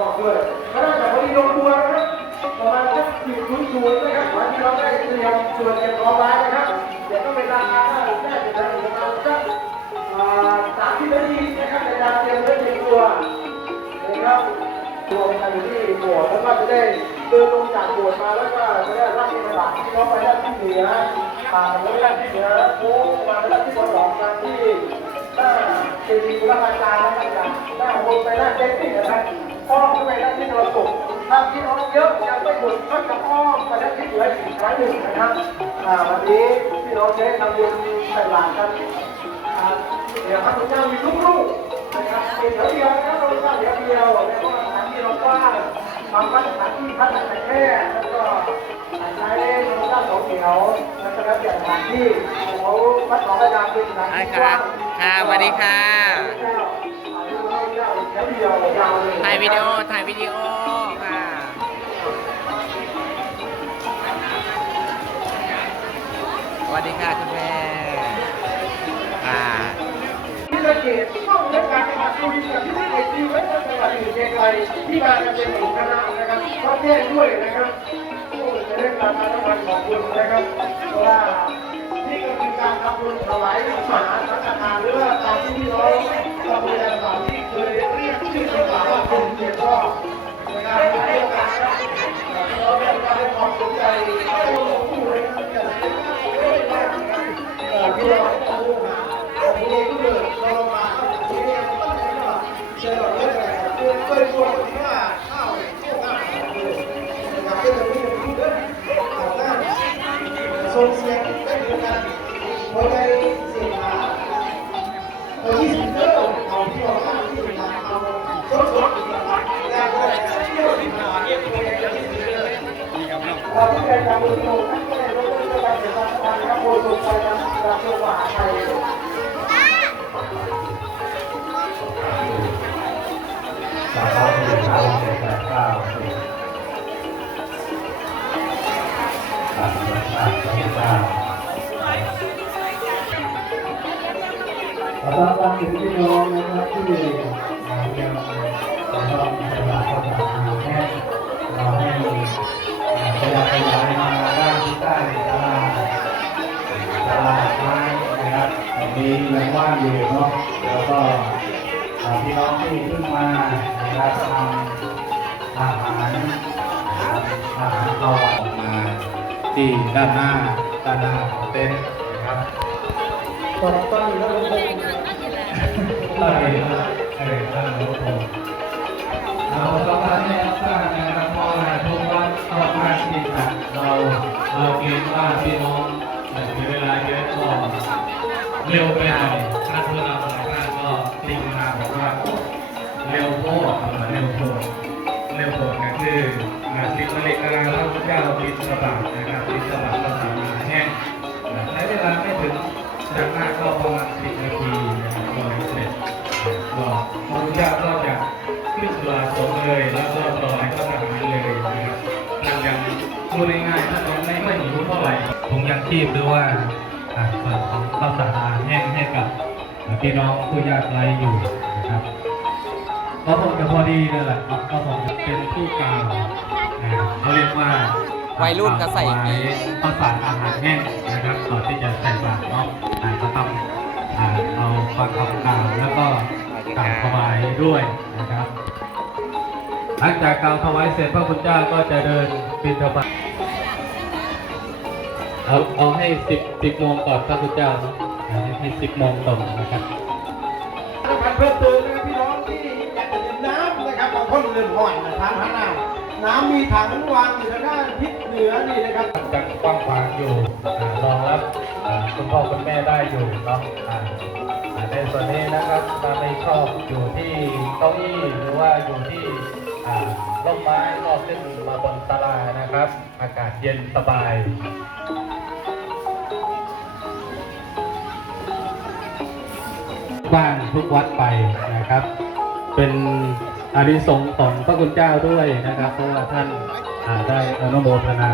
บอกด้วยก็น่าจะพอดีลงตัวนะครับประมาณสักสิบศูนย์ศูนย์นะครับขอให้พี่น้องได้เตรียมส่วนเตรียมพร้อมไว้นะครับเดี๋ยวต้องเวลาคาถ้าแม่จะทำประมาณสักสามสิบนาทีนะครับในการเตรียมเรื่องเตรียมตัวนะครับรวมกันอยู่ที่โบสถ์แล้วก็จะได้เดินลงจากโบสถ์มาแล้วก็จะได้รับอิสระที่น้องไปด้านที่เหนือป่าแล้วด้านที่เหนือโค้งมาด้านที่ตะวันออกมาที่หน้าเจดีย์บุรพาจารย์นะครับ นไปหน้าเจดีย์นะครับอ้อมเข้าไปด้านที่ตะวันตกถ้าพี่น้องเยอะยังไม่หมดก็จะอ้อมไปด้านที่เหนืออีกครั้งหนึ่งนะครับอ่าวันนี้พี่น้องจะได้ทำบุญใส่บาตรกันเดี๋ยวพระพุทธเจ้ามีทุกรูปนะครับเป็นเดี๋ยวเดียวนะครับพระพุทธเจ้าเดี๋ยวเดียวแล้วก็สถานที่เรากว้างบางวัดสถานที่พักแต่แค่แล้วก็ใช้พระพุทธเจ้าสองเหนียวแล้วก็แล้วแต่สถานที่เขาวัดหนองกระดานเป็นสถานที่กว้างค่ะสวัสดีค่ะ ถ่ายวิดีโอ ถ่ายวิดีโอค่ะสวัสดีค่ะคุณแม่ค่ะที่เกตต้องเรื่องการจังหวัดสุรินทร์ที่เกตที่ไว้ในจังหวัดอื่นไกลๆที่มากันเป็นหมู่คณะนะครับก็แจ้งด้วยนะครับโอ้ในเรื่อการมาทั้งวันขอบคุณนะครับเพราะว่านี่ก็คือการทำบุญถวายมหา ที่ได้ท ยครับโบสุไปทำการเที่ยมาทามร้อยสี่สิบเก้าเจ็ดแปดเก้าสิบสามสิบเก้าสามสิบเก้าขอต้อนรับถึงพี่น้องนะครับที่มาเยี่ยมตลอดตลาดข้าวสารอาแห้งเราให้ขยับขยายมาด้านที่ใต้ตลาดตลาดไม้นะครับมียังว่างอยู่เนาะแล้วก็อ่าพี่น้องที่เพิ่งมานะครับทำอาหารนะครับอาหารเราออกมาที่ด้านหน้าด้านหน้าเต็นท์นะครับตอนตอนนี้เราคงต้นเองเออต้นโอ้โหเราต้องการให้รับทราบนะ การที่เราเราเกรงว่าพี่น้องมีเวลาเยอะก็เร็วไปหน่อยถ้าเพื่อนเราหลายท่านก็ติงมาบอกว่าเร็วโพดเร็วโพดเร็วโพดก็คืองานสิบนาฬิกาพระพุทธเจ้าบิณฑบาต พูดง่ายๆท่านยังไม่ค่อยหิวเท่าไหร่ผมยังชีพหรือว่าอ่าส่วนของข้าวสารอาหารแห้งให้กับพี่น้องผู้ยากไร้อยู่นะครับก็คงจะพอดีนั่นแหละครับก็คงจะเป็นผู้กล่าวอ่าเขาเรียกว่าวัยรุ่นก็ใส่อย่างนี้ข้าวสารอาหารแห้งนะครับก่อนที่จะใส่บาตรเนาะอ่าก็ต้องอ่าเอาฟังคำกล่าวแล้วก็กล่าวถวายด้วยนะครับ หลังจากกล่าวถวายเสร็จพระคุณเจ้าก็จะเดินบิณฑบาตเอาเอาให้สิบสิบโมงก่อนพระคุณเจ้าเนาะอ่าให้สิบโมงตรงนะครับนะครับเพิ่มเติมนะครับพี่น้องที่อยากจะดื่มน้ำนะครับบางคนเรือนห่อนนะครับหาน้ำน้ำมีถังวางอยู่ทางด้านทิศเหนือนี่นะครับจังกว้างขวางอยู่อ่ารองรับอ่าคุณพ่อคุณแม่ได้อยู่เนาะอ่าอ่าในส่วนนี้นะครับถ้าไม่ชอบอยู่ที่เก้าอี้หรือว่าอยู่ที่อ่า ร่มไม้ก็ขึ้นมาบนศาลานะครับ อากาศเย็นสบายบ้านทุกวัดไปนะครับ เป็นอานิสงส์ของพระคุณเจ้าด้วยนะครับ เพราะว่าท่านาได้อนุโมทนา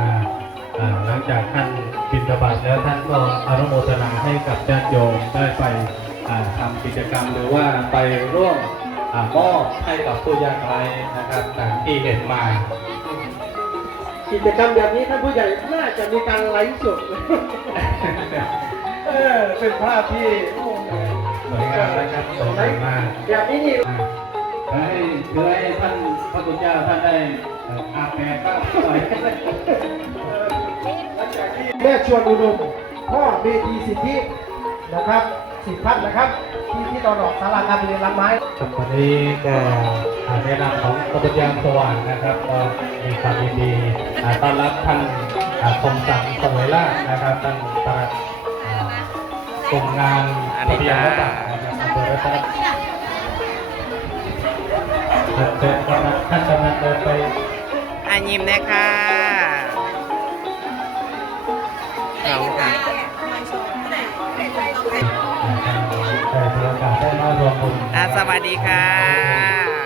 อ่าหลังจากท่านบิณฑบาตแล้วท่านก็อนุโมทนาให้กับญาติโยมได้ไปทำกิจกรรมหรือว่าไปร่วม มอบให้กับผู้ยากไร้นะครับตามที่เห็นมา กิจกรรมแบบนี้ท่านผู้ใหญ่น่าจะมีการไลฟ์สดเออเป็นภาพที่โอ้โหสวยงามนะครับสวยงามมากแบบนี้นี่อ่าให้เพื่อให้ท่านพระคุณเจ้าท่านได้เอ่ออาบแดดบ้างหน่อยแม่ชวนอุดมพ่อเมธีสิทธินะครับ สิทธิพันนะครับ ที่ที่ตอนออกสาราการเรียนรับไม้ครับวันนี้ก็อ่าในนามของตำบลยางสว่างนะครับก็มีความยินดีต้อนรับท่านคมสังสมัยล่านะครับท่านประหลัดกลุ่มงานอันนี้ทะเบียนจ้ารัฐบาลนะครับอำเภอรัตนเดินกำลังท่านกำลังเดินไปอะยิ้มเลยค่ะขอบคุณค่ะ อโอกาสได้มารวมบุญ อะสวัสดีค่ะ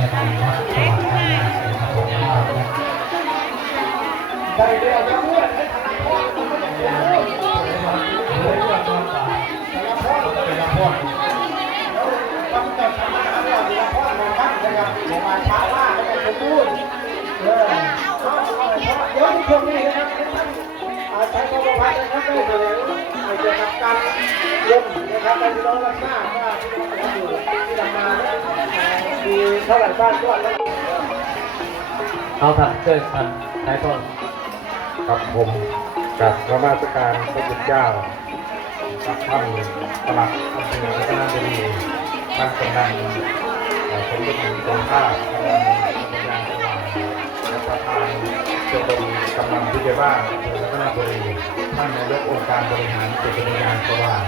ครับได้แถลงเกี่ยวกับการลงนะครับให้พี่น้องรับทราบว่าที่อยู่ที่ทำมาเนี่ย มีเท่าไหร่บ้างก็แล้วเอาทำเกินพันใช้ต้นครับผมกับพระมาสการพระคุณเจ้าท่านประหลัดอำเภอรัตนบุรีท่านกำนันเอ่อสมเด็จหลวงทรงข้าพระบรมยานสว่างและประธานเจ้าเป็นกำนันผู้ใหญ่บ้านอำเภอรัตนบุรีท่านนายกองค์การบริหารส่วนตำบลยานสว่าง